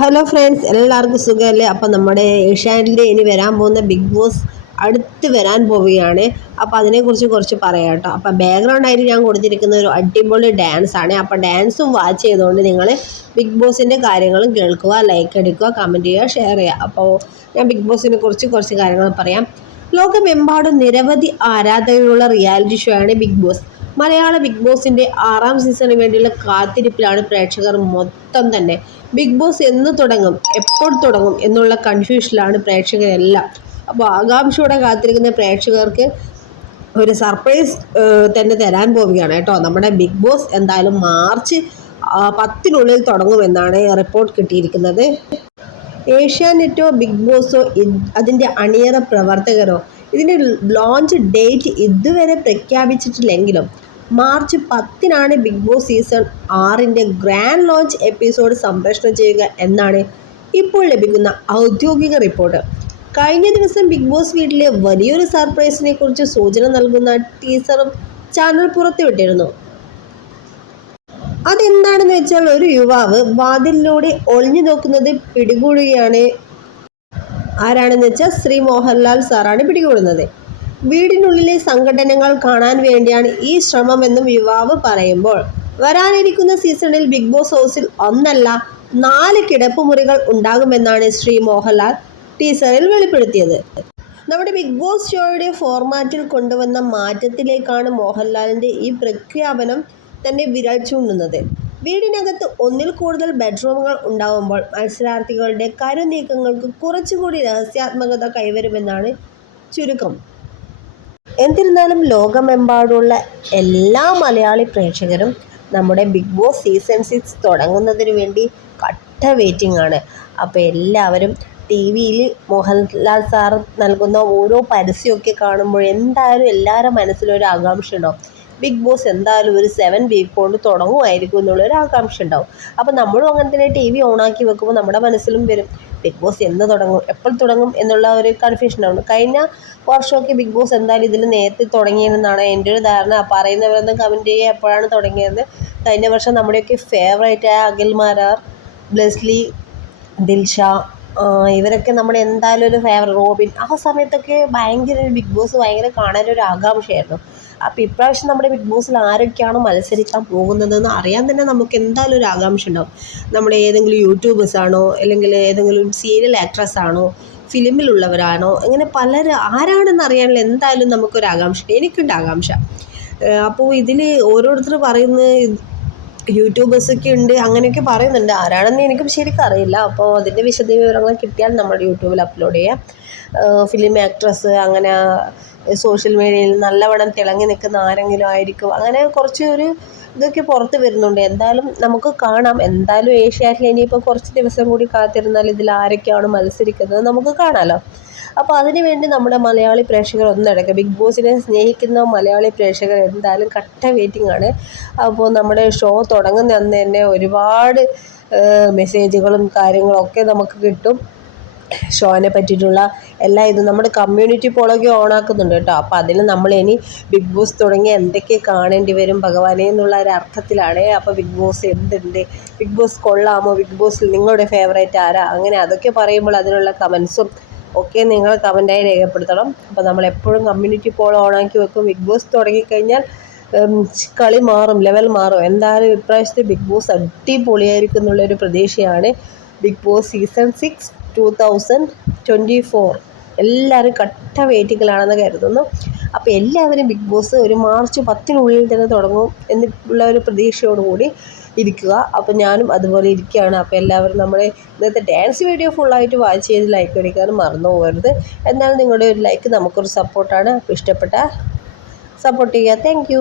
Hello friends എല്ലാവർക്കും സുഖമല്ലേ? അപ്പം നമ്മുടെ ഏഷ്യാനെറ്റിൽ ഇനി വരാൻ പോകുന്ന ബിഗ് ബോസ് അടുത്ത് വരാൻ പോവുകയാണ്. അപ്പോൾ അതിനെക്കുറിച്ച് കുറച്ച് പറയാം കേട്ടോ. അപ്പോൾ ബാക്ക്ഗ്രൗണ്ടായിട്ട് ഞാൻ കൊടുത്തിരിക്കുന്ന ഒരു അടിപൊളി ഡാൻസ് ആണ്. അപ്പോൾ ഡാൻസും വാച്ച് ചെയ്തുകൊണ്ട് നിങ്ങൾ ബിഗ് ബോസിന്റെ കാര്യങ്ങളും കേൾക്കുക ലൈക്ക് അടിക്കുക കമന്റ് ചെയ്യുക ഷെയർ ചെയ്യുക. അപ്പോൾ ഞാൻ ബിഗ് ബോസിനെ കുറിച്ച് കുറച്ച് കാര്യങ്ങൾ പറയാം. ലോകമെമ്പാടും നിരവധി ആരാധകരുള്ള റിയാലിറ്റി ഷോ ആണ് ബിഗ് ബോസ് മലയാള ബിഗ് ബോസിന്റെ ആറാം സീസണിന് വേണ്ടിയുള്ള കാത്തിരിപ്പിലാണ് പ്രേക്ഷകർ മൊത്തം തന്നെ. ബിഗ് ബോസ് എന്ന് തുടങ്ങും എപ്പോൾ തുടങ്ങും എന്നുള്ള കൺഫ്യൂഷനിലാണ് പ്രേക്ഷകരെല്ലാം. അപ്പോൾ ആകാംക്ഷയോടെ കാത്തിരിക്കുന്ന പ്രേക്ഷകർക്ക് ഒരു സർപ്രൈസ് തന്നെ തരാൻ പോവുകയാണ് കേട്ടോ. നമ്മുടെ ബിഗ് ബോസ് എന്തായാലും മാർച്ച് പത്തിനുള്ളിൽ തുടങ്ങുമെന്നാണ് റിപ്പോർട്ട് കിട്ടിയിരിക്കുന്നത്. ഏഷ്യാനെറ്റോ ബിഗ് ബോസോ അതിന്റെ അണിയറ പ്രവർത്തകരോ ഇതിന്റെ ലോഞ്ച് ഡേറ്റ് ഇതുവരെ പ്രഖ്യാപിച്ചിട്ടില്ലെങ്കിലും മാർച്ച് പത്തിനാണ് ബിഗ് ബോസ് സീസൺ ആറിന്റെ ഗ്രാൻഡ് ലോഞ്ച് എപ്പിസോഡ് സംപ്രേഷണം ചെയ്യുക എന്നാണ് ഇപ്പോൾ ലഭിക്കുന്ന ഔദ്യോഗിക റിപ്പോർട്ട്. കഴിഞ്ഞ ദിവസം ബിഗ് ബോസ് വീട്ടിലെ വലിയൊരു സർപ്രൈസിനെ കുറിച്ച് സൂചന നൽകുന്ന ടീസറും ചാനൽ പുറത്തുവിട്ടിരുന്നു. അതെന്താണെന്ന് വെച്ചാൽ ഒരു യുവാവ് വാതിലിലൂടെ ഒളിഞ്ഞു നോക്കുന്നത് പിടികൂടുകയാണ്. ആരാണെന്ന് വെച്ചാൽ ശ്രീ മോഹൻലാൽ സാറാണ് പിടികൂടുന്നത്. വീടിനുള്ളിലെ സംഘടനകൾ കാണാൻ വേണ്ടിയാണ് ഈ ശ്രമമെന്നും യുവാവ് പറയുമ്പോൾ വരാനിരിക്കുന്ന സീസണിൽ ബിഗ് ബോസ് ഹൗസിൽ ഒന്നല്ല നാല് കിടപ്പുമുറികൾ ഉണ്ടാകുമെന്നാണ് ശ്രീ മോഹൻലാൽ ടീസറിൽ വെളിപ്പെടുത്തിയത്. നമ്മുടെ ബിഗ് ബോസ് ഷോയുടെ ഫോർമാറ്റിൽ കൊണ്ടുവന്ന മാറ്റത്തിലേക്കാണ് മോഹൻലാലിന്റെ ഈ പ്രഖ്യാപനം തന്നെ വിരൽ ചൂണ്ടുന്നത്. വീടിനകത്ത് ഒന്നിൽ കൂടുതൽ ബെഡ്റൂമുകൾ ഉണ്ടാവുമ്പോൾ മത്സരാർത്ഥികളുടെ കരുനീക്കങ്ങൾക്ക് കുറച്ചുകൂടി രഹസ്യാത്മകത കൈവരുമെന്നാണ് ചുരുക്കം. എന്നിരുന്നാലും ലോകമെമ്പാടുള്ള എല്ലാ മലയാളി പ്രേക്ഷകരും നമ്മുടെ ബിഗ് ബോസ് സീസൺ സിക്സ് തുടങ്ങുന്നതിന് വേണ്ടി കട്ട വെയിറ്റിംഗ് ആണ്. അപ്പോൾ എല്ലാവരും ടി വിയിൽ മോഹൻലാൽ സാർ നൽകുന്ന ഓരോ പരസ്യമൊക്കെ കാണുമ്പോൾ എന്തായാലും എല്ലാവരുടെ മനസ്സിലൊരു ആകാംക്ഷ ഉണ്ടാവും ബിഗ് ബോസ് എന്തായാലും ഒരു സെവൻ വീക്ക് കൊണ്ട് തുടങ്ങുമായിരിക്കും എന്നുള്ളൊരു ആകാംക്ഷ ഉണ്ടാവും. അപ്പോൾ നമ്മളും അങ്ങനെ തന്നെ ടി വി ഓണാക്കി വെക്കുമ്പോൾ നമ്മുടെ മനസ്സിലും വരും ബിഗ് ബോസ് എന്ന് തുടങ്ങും എപ്പോൾ തുടങ്ങും എന്നുള്ള ഒരു കൺഫ്യൂഷൻ ആണ്. കഴിഞ്ഞ വർഷമൊക്കെ ബിഗ് ബോസ് എന്തായാലും ഇതിൽ നേരത്തെ തുടങ്ങിയതെന്നാണ് എന്റെ ഒരു ധാരണ. പറയുന്നവരൊന്നും കമന്റ് ചെയ്യുക എപ്പോഴാണ് തുടങ്ങിയത്? കഴിഞ്ഞ വർഷം നമ്മുടെയൊക്കെ ഫേവറേറ്റ് ആയ മാരാർ ബ്ലെസ്ലി ദിൽഷ ഇവരൊക്കെ നമ്മുടെ എന്തായാലും ഒരു ഫേവറേറ്റ് റോബിൻ. ആ സമയത്തൊക്കെ ഭയങ്കര ഒരു ബിഗ് ബോസ് ഭയങ്കര കാണാനൊരു ആകാംക്ഷയായിരുന്നു. അപ്പോൾ ഇപ്രാവശ്യം നമ്മുടെ ബിഗ് ബോസിൽ ആരൊക്കെയാണ് മത്സരിക്കാൻ പോകുന്നതെന്ന് അറിയാൻ തന്നെ നമുക്ക് എന്തായാലും ഒരു ആകാംക്ഷ ഉണ്ടാവും. നമ്മുടെ ഏതെങ്കിലും യൂട്യൂബേഴ്സ് ആണോ അല്ലെങ്കിൽ ഏതെങ്കിലും സീരിയൽ ആക്ട്രസ് ആണോ ഫിലിമിലുള്ളവരാണോ അങ്ങനെ പലര് ആരാണെന്ന് അറിയാനുള്ള എന്തായാലും നമുക്കൊരു ആകാംക്ഷ എനിക്കുണ്ട് ആകാംക്ഷ. അപ്പോൾ ഇതിൽ ഓരോരുത്തർ പറയുന്നത് യൂട്യൂബേഴ്സൊക്കെ ഉണ്ട് അങ്ങനെയൊക്കെ പറയുന്നുണ്ട്. ആരാണെന്ന് എനിക്കും ശരിക്കും അറിയില്ല. അപ്പോൾ അതിന്റെ വിശദവിവരങ്ങൾ കിട്ടിയാൽ നമ്മൾ യൂട്യൂബിൽ അപ്ലോഡ് ചെയ്യാം. ഫിലിം ആക്ട്രസ് അങ്ങനെ സോഷ്യൽ മീഡിയയിൽ നല്ലവണ്ണം തിളങ്ങി നിൽക്കുന്ന ആരെങ്കിലും ആയിരിക്കും. അങ്ങനെ കുറച്ച് ഒരു ഇതൊക്കെ പുറത്ത് വരുന്നുണ്ട്. എന്തായാലും നമുക്ക് കാണാം. എന്തായാലും ഏഷ്യാറ്റിൽ ഇനിയിപ്പോൾ കുറച്ച് ദിവസം കൂടി കാത്തിരുന്നാൽ ഇതിൽ ആരൊക്കെയാണ് മത്സരിക്കുന്നത് നമുക്ക് കാണാമല്ലോ അപ്പോൾ അതിനുവേണ്ടി നമ്മുടെ മലയാളി പ്രേക്ഷകർ ഒന്നടക്കം ബിഗ് ബോസിനെ സ്നേഹിക്കുന്ന മലയാളി പ്രേക്ഷകർ എന്തായാലും കട്ട വെയിറ്റിംഗ് ആണ്. അപ്പോൾ നമ്മുടെ ഷോ തുടങ്ങുന്ന അന്ന് തന്നെ ഒരുപാട് മെസ്സേജുകളും കാര്യങ്ങളൊക്കെ നമുക്ക് കിട്ടും. ഷോനെ പറ്റിയിട്ടുള്ള എല്ലാ ഇതും നമ്മുടെ കമ്മ്യൂണിറ്റി പോളൊക്കെ ഓണാക്കുന്നുണ്ട് കേട്ടോ. അപ്പോൾ അതിൽ നമ്മൾ ഇനി ബിഗ് ബോസ് തുടങ്ങി എന്തൊക്കെ കാണേണ്ടി വരും ഭഗവാനെ എന്നുള്ള ഒരു അർത്ഥത്തിലാണ്. അപ്പോൾ ബിഗ് ബോസ് എന്തുണ്ട്? ബിഗ് ബോസ് കൊള്ളാമോ? ബിഗ് ബോസിൽ നിങ്ങളുടെ ഫേവറേറ്റ് ആരാ? അങ്ങനെ അതൊക്കെ പറയുമ്പോൾ അതിനുള്ള കമൻസും ഒക്കെ നിങ്ങൾ കമന്റായി രേഖപ്പെടുത്തണം. അപ്പോൾ നമ്മൾ എപ്പോഴും കമ്മ്യൂണിറ്റി പോൾ ഓണാക്കി വെക്കും. ബിഗ് ബോസ് തുടങ്ങിക്കഴിഞ്ഞാൽ കളി മാറും ലെവൽ മാറും. എന്തായാലും ഇപ്രാവശ്യത്തെ ബിഗ് ബോസ് അടിപൊളിയായിരിക്കും എന്നുള്ളൊരു പ്രതീക്ഷയാണ് Bigg Boss season six two thousand twenty four എല്ലാവരും കട്ട വെയിറ്റിങ്ങിലാണെന്ന് കരുതുന്നു. അപ്പോൾ എല്ലാവരും ബിഗ് ബോസ് ഒരു മാർച്ച് പത്തിനുള്ളിൽ തന്നെ തുടങ്ങും എന്നുള്ള ഒരു പ്രതീക്ഷയോടുകൂടി ഇരിക്കുക. അപ്പോൾ ഞാനും അതുപോലെ ഇരിക്കുകയാണ്. അപ്പോൾ എല്ലാവരും നമ്മുടെ ഇന്നത്തെ ഡാൻസ് വീഡിയോ ഫുള്ളായിട്ട് വാച്ച് ചെയ്ത് ലൈക്ക് അടിക്കാനും മറന്നു പോകരുത്. എന്നാലും നിങ്ങളുടെ ഒരു ലൈക്ക് നമുക്കൊരു സപ്പോർട്ടാണ് അപ്പോൾ ഇഷ്ടപ്പെട്ട സപ്പോർട്ട് ചെയ്യുക. താങ്ക്